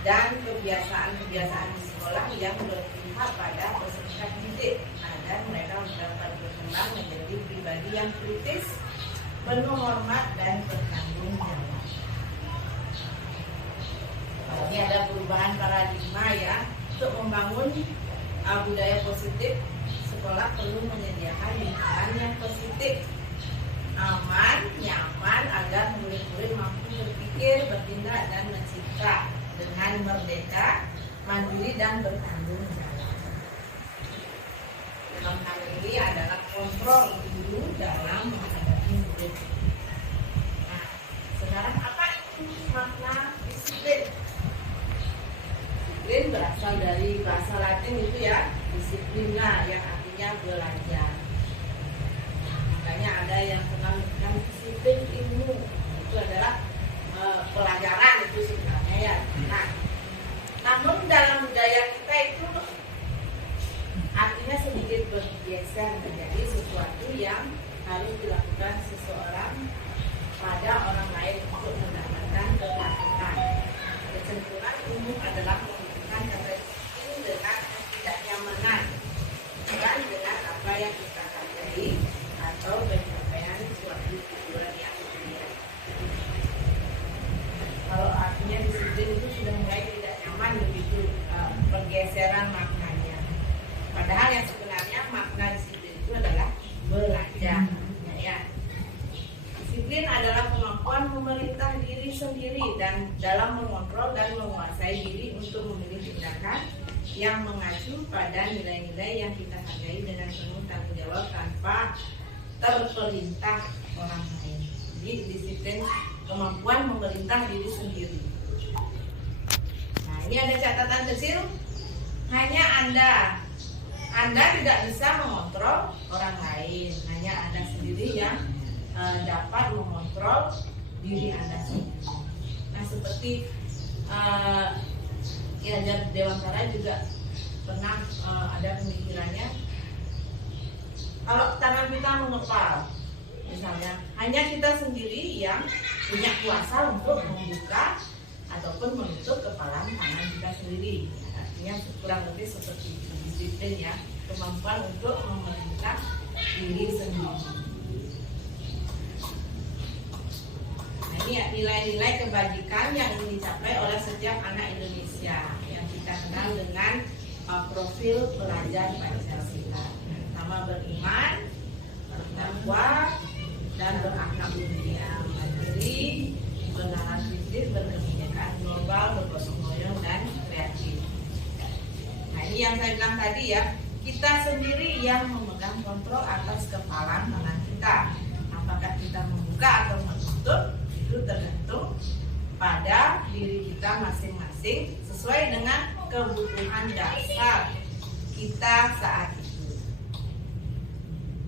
dan kebiasaan-kebiasaan di sekolah yang berpihak pada peserta didik agar mereka dapat berkembang menjadi pribadi yang kritis, penuh hormat, dan bertanggung jawab. Ini ada perubahan paradigma ya. Untuk membangun budaya positif, sekolah perlu menyediakan lingkungan yang positif, aman, nyaman, agar murid-murid mampu berpikir, bertindak, dan mencipta dengan merdeka, mandiri, dan bertanggung jawab. Dalam hal ini adalah kontrol guru dalam menghadapi murid. Nah, sekarang apa itu makna disiplin? Disiplin berasal dari bahasa Latin itu ya, disiplina, yang artinya belajar. Makanya ada yang kenal dengan disiplin ilmu, itu adalah pelajaran itu sebenarnya ya. Nah, namun dalam budaya kita itu artinya sedikit bergeser menjadi sesuatu yang harus dilakukan seseorang pada orang lain untuk mendapatkan kepatuhan. Kecenderungan umum adalah menghubungkan kata disiplin dengan ketidaknyamanan, bukan dengan apa yang kita hargai atau pencapaian suatu tujuan yang mulia. Kalau artinya disiplin itu sudah mulai tidak nyaman, begitu pergeseran maknanya. dalam mengontrol dan menguasai diri untuk memilih tindakan yang mengacu pada nilai-nilai yang kita hargai dengan penuh tanggung jawab tanpa terperintah orang lain. Jadi disiplin kemampuan memerintah diri sendiri. Nah, ini ada catatan kecil. Hanya Anda tidak bisa mengontrol orang lain. Hanya Anda sendiri yang dapat mengontrol diri Anda sendiri. Nah, seperti Ki Hajar Dewantara juga pernah ada pemikirannya, kalau tangan kita mengepal, misalnya, hanya kita sendiri yang punya kuasa untuk membuka ataupun menutup kepalan tangan kita sendiri. Artinya kurang lebih seperti itu, disiplin ya, kemampuan untuk memerintah diri sendiri. Ini ya, nilai-nilai kebajikan yang ingin dicapai oleh setiap anak Indonesia yang kita kenal dengan profil pelajar Pancasila. Pertama, beriman, bertakwa, dan berakhlak mulia, mandiri, bernalar kritis, berkebinekaan global, bergotong royong, dan kreatif. Nah, ini yang saya bilang tadi ya, kita sendiri yang memegang kontrol atas kepalan tangan kita. Apakah kita membuka atau menutup, itu tergantung pada diri kita masing-masing sesuai dengan kebutuhan dasar kita saat itu.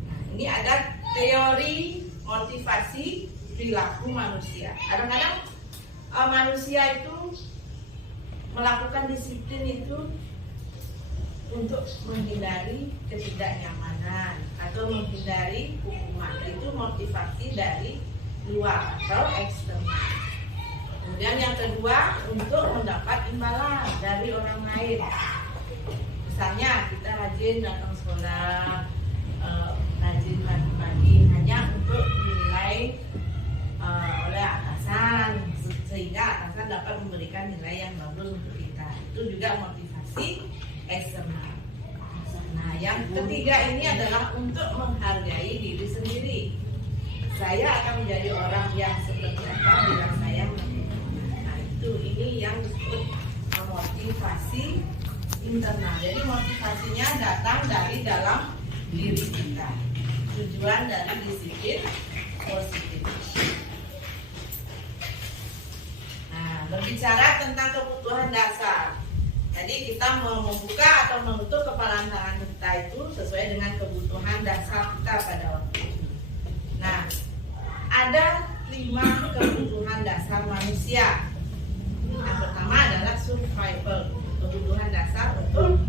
Nah, ini ada teori motivasi perilaku manusia. Kadang-kadang manusia itu melakukan disiplin itu untuk menghindari ketidaknyamanan atau menghindari hukuman. Itu motivasi dari luar atau eksternal. Kemudian yang kedua, untuk mendapat imbalan dari orang lain. Misalnya kita rajin datang sekolah, rajin pagi-pagi hanya untuk dinilai oleh atasan, sehingga atasan dapat memberikan nilai yang bagus untuk kita. Itu juga motivasi eksternal. Nah, yang ketiga ini adalah untuk menghargai diri sendiri. Saya akan menjadi orang yang seperti apa bila saya melakukannya. Nah, ini yang disebut motivasi internal. Jadi motivasinya datang dari dalam diri kita. Tujuan dari disiplin positif. Nah, berbicara tentang kebutuhan dasar. Jadi kita mau membuka atau menutup kepalan tangan kita itu sesuai dengan kebutuhan dasar kita pada waktu itu. Nah, ada 5 kebutuhan dasar manusia. Yang pertama adalah survival, kebutuhan dasar untuk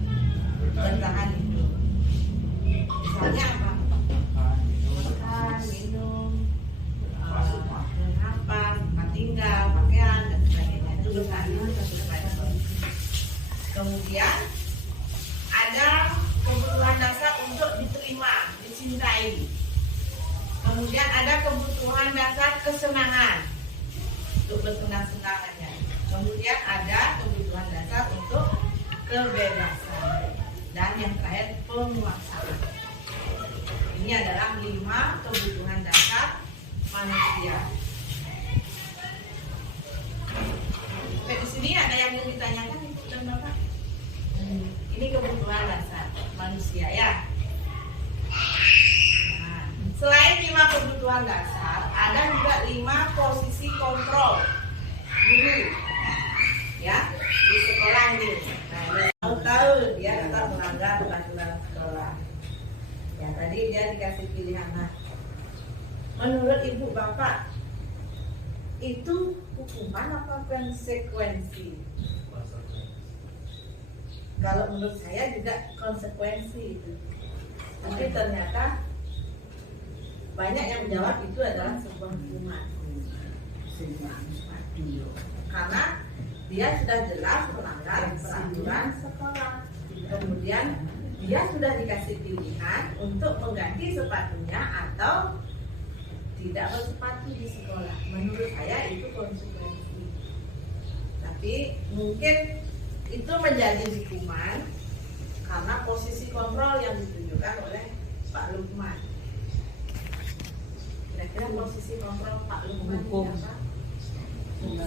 bertahan hidup. Misalnya apa? Makan, minum, bernafas, tempat tinggal, pakaian, dan sebagainya. Itu bertahan survival. Kemudian ada kebutuhan dasar untuk diterima, dicintai. Kemudian ada kebutuhan dasar kesenangan untuk bersenang-senangnya. Kemudian ada kebutuhan dasar untuk kebebasan. Dan yang terakhir penguasaan. Ini adalah 5 kebutuhan dasar manusia. Di sini ada yang ingin ditanyakan dan Bapak? Ini kebutuhan dasar manusia ya. Selain 5 kebutuhan dasar, ada juga 5 posisi kontrol guru, ya, di sekolah ini. Nah, tahu dia tetap melanggar peraturan sekolah. Ya, tadi dia dikasih pilihan. Nah, menurut ibu bapak, itu hukuman apa konsekuensi? Kalau menurut saya juga konsekuensi itu. Tapi ternyata banyak yang menjawab itu adalah sebuah hukuman. Karena dia sudah jelas melanggar peraturan sekolah. Kemudian dia sudah dikasih pilihan untuk mengganti sepatunya atau tidak bersepatu di sekolah. Menurut saya itu konsekuensi. Tapi mungkin itu menjadi hukuman karena posisi kontrol yang ditunjukkan oleh Pak Lukman. Kira-kira posisi kontrol Pak Lukman apa?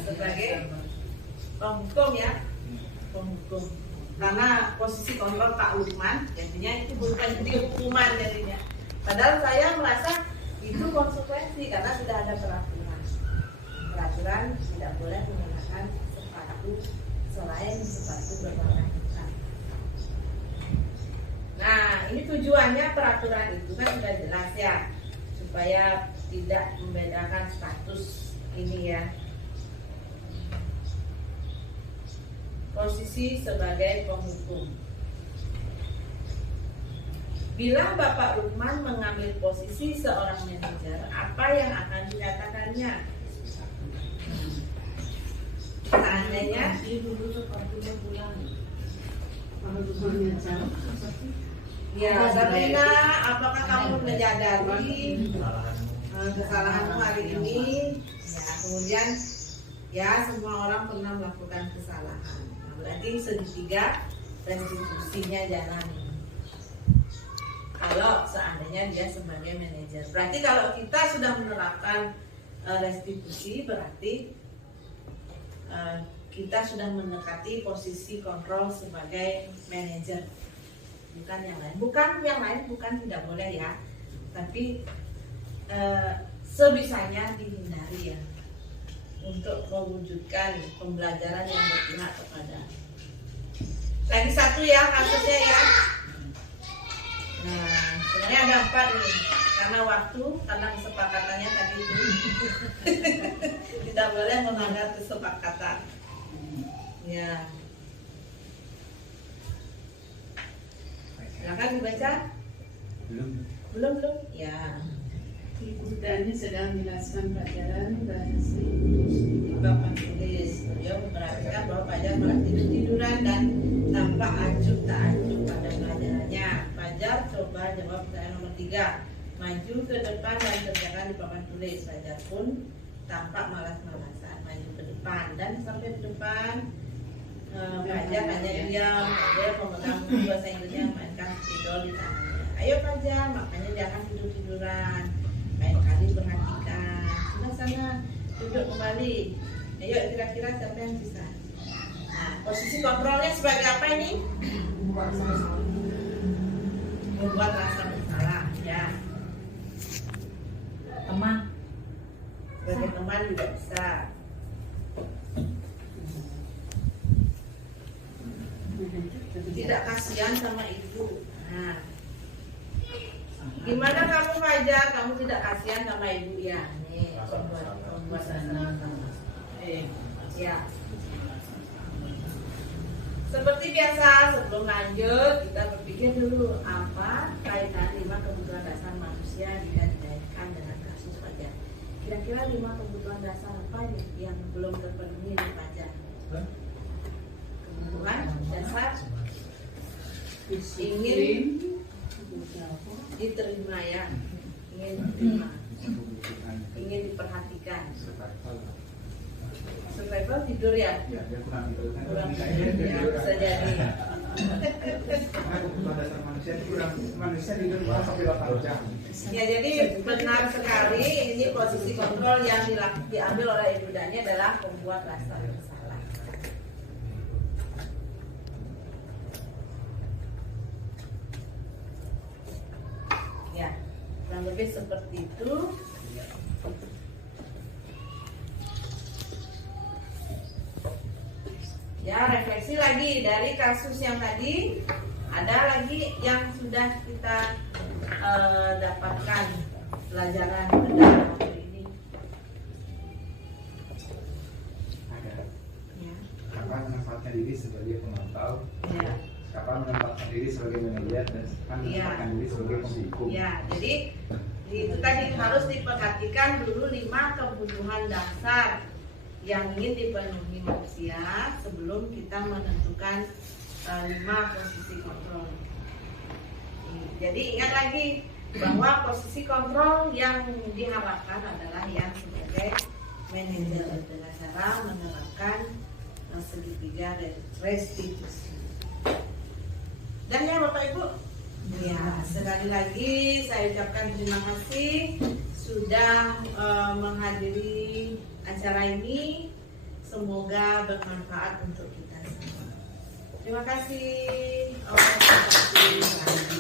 Sebagai penghukum ya, penghukum. Karena posisi kontrol Pak Lukman, jadinya itu bukan jadi hukuman jadinya. Padahal saya merasa itu konsekuensi karena sudah ada peraturan. Peraturan tidak boleh menggunakan sepatu selain sepatu berwarna hitam. Nah, ini tujuannya peraturan itu kan sudah jelas ya, supaya tidak membedakan status ini ya. Posisi sebagai penghukum. Bila Bapak Lukman mengambil posisi seorang manajer, apa yang akan dikatakannya? Seandainya ya, Sabrina, apakah kamu menyadari kesalahanmu hari ini? Ya, kemudian ya semua orang pernah melakukan kesalahan. Nah, berarti segitiga restitusinya jalan. Kalau seandainya dia sebagai manajer, berarti kalau kita sudah menerapkan restitusi, berarti kita sudah mendekati posisi kontrol sebagai manajer. Bukan yang lain, bukan tidak boleh ya, tapi sebisanya dihindari ya, untuk mewujudkan pembelajaran yang berpihak kepada. Lagi satu ya kasusnya ya. Nah, sebenarnya ada 4 nih, karena waktu, karena kesepakatannya tadi itu tidak boleh melanggar kesepakatan. Ya. Silakan dibaca. Belum. Ya. Ibu Dani sedang menjelaskan pelajaran bahasa Bapak tulis. Beliau memperhatikan bahwa Fajar malah tidur-tiduran dan tampak acuh tak acuh pada pelajarannya. Fajar coba jawab pertanyaan nomor 3. Maju ke depan dan kerjakan di papan tulis. Fajar pun tampak malas-malasan maju ke depan dan sampai di depan. Fajar hanya diam, dia memegang buku bahasa Inggrisnya, mainkan spidol di tangannya. Ayo Fajar, makanya jangan tidur-tiduran. Lain kali perhatikan. Sudah sana, duduk kembali. Ayo kira-kira siapa yang bisa? Nah, posisi kontrolnya sebagai apa ini? Membuat rasa bersalah, ya. Teman. Sebagai teman juga bisa. Tidak kasihan sama ibu. Nah, gimana kamu Fajar? Kamu tidak kasihan sama ibu ya? Nih, membuat sana. Ya. Seperti biasa, sebelum lanjut kita berpikir dulu apa kaitan 5 kebutuhan dasar manusia jika dikaitkan dengan kasus Fajar. Kira-kira 5 kebutuhan dasar apa yang belum terpenuhi oleh Fajar? Kebutuhan dasar ingin diterima ya, ingin diterima, ingin diperhatikan. Survival tidur ya? Ya, dia kurang tidur. Kurang tidur ya, bisa jadi. Karena kebutuhan dasar manusia itu kurang, manusia tidur kurang sampai 8 jam. Ya, jadi benar sekali ini posisi kontrol yang diambil oleh Ibu Dani adalah membuat rasa bersalah. Ya, kurang lebih seperti itu. Ya, refleksi lagi dari kasus yang tadi, ada lagi yang sudah kita dapatkan pelajaran dalam hari ini. Ada. Ya. Kapan menempatkan diri sebagai pemantau, Ya. kapan menempatkan diri sebagai manajer, dan kapan menempatkan diri sebagai penghukum. Ya, jadi itu tadi harus diperhatikan dulu 5 kebutuhan dasar yang ingin dipenuhi manusia sebelum kita menentukan 5 posisi kontrol. Jadi ingat lagi bahwa posisi kontrol yang diharapkan adalah yang sebagai manajer dengan cara menerapkan segitiga restitusi. Dan ya Bapak Ibu, ya sekali lagi saya ucapkan terima kasih sudah menghadiri acara ini. semoga bermanfaat untuk kita semua. Terima kasih. Terima kasih.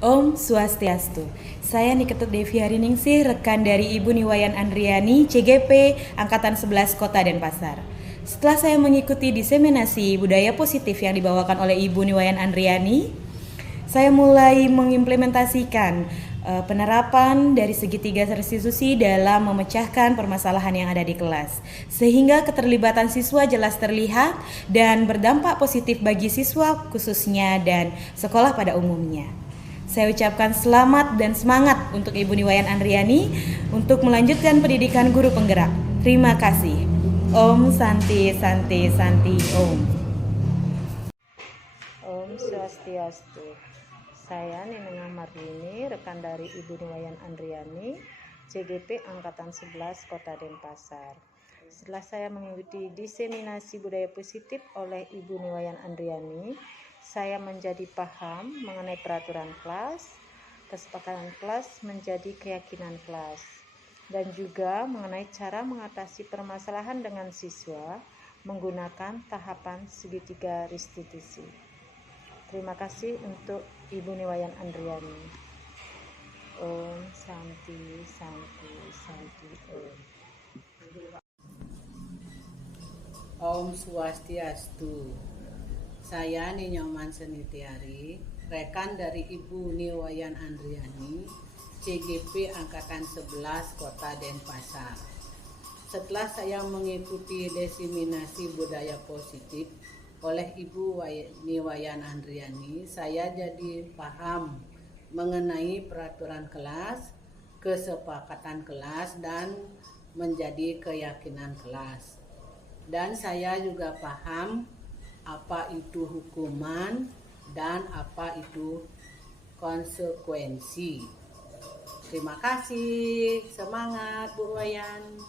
Om Swastiastu. Saya Niketut Devi Hariningsih, rekan dari Ibu Niwayan Andriani, CGP, Angkatan 11 Kota Denpasar. Setelah saya mengikuti diseminasi budaya positif yang dibawakan oleh Ibu Niwayan Andriani, saya mulai mengimplementasikan penerapan dari segitiga restitusi dalam memecahkan permasalahan yang ada di kelas, sehingga keterlibatan siswa jelas terlihat dan berdampak positif bagi siswa khususnya dan sekolah pada umumnya. Saya ucapkan selamat dan semangat untuk Ibu Niwayan Andriani untuk melanjutkan pendidikan guru penggerak. Terima kasih. Om Santi Santi Santi Om. Om Swastiastu. Saya Nenengah Mardini, rekan dari Ibu Niwayan Andriani, CGP Angkatan 11 Kota Denpasar. Setelah saya mengikuti diseminasi budaya positif oleh Ibu Niwayan Andriani, saya menjadi paham mengenai peraturan kelas, kesepakatan kelas menjadi keyakinan kelas, dan juga mengenai cara mengatasi permasalahan dengan siswa menggunakan tahapan segitiga restitusi. Terima kasih untuk Ibu Niwayan Andriani. Om Santi Santi Santi Om. Om Swastiastu. Saya Ninyoman Senitiari, rekan dari Ibu Niwayan Andriani, CGP Angkatan 11 Kota Denpasar. Setelah saya mengikuti diseminasi budaya positif oleh Ibu Niwayan Andriani, saya jadi paham mengenai peraturan kelas, kesepakatan kelas, dan menjadi keyakinan kelas. Dan saya juga paham apa itu hukuman dan apa itu konsekuensi. Terima kasih. Semangat Bu Wayan.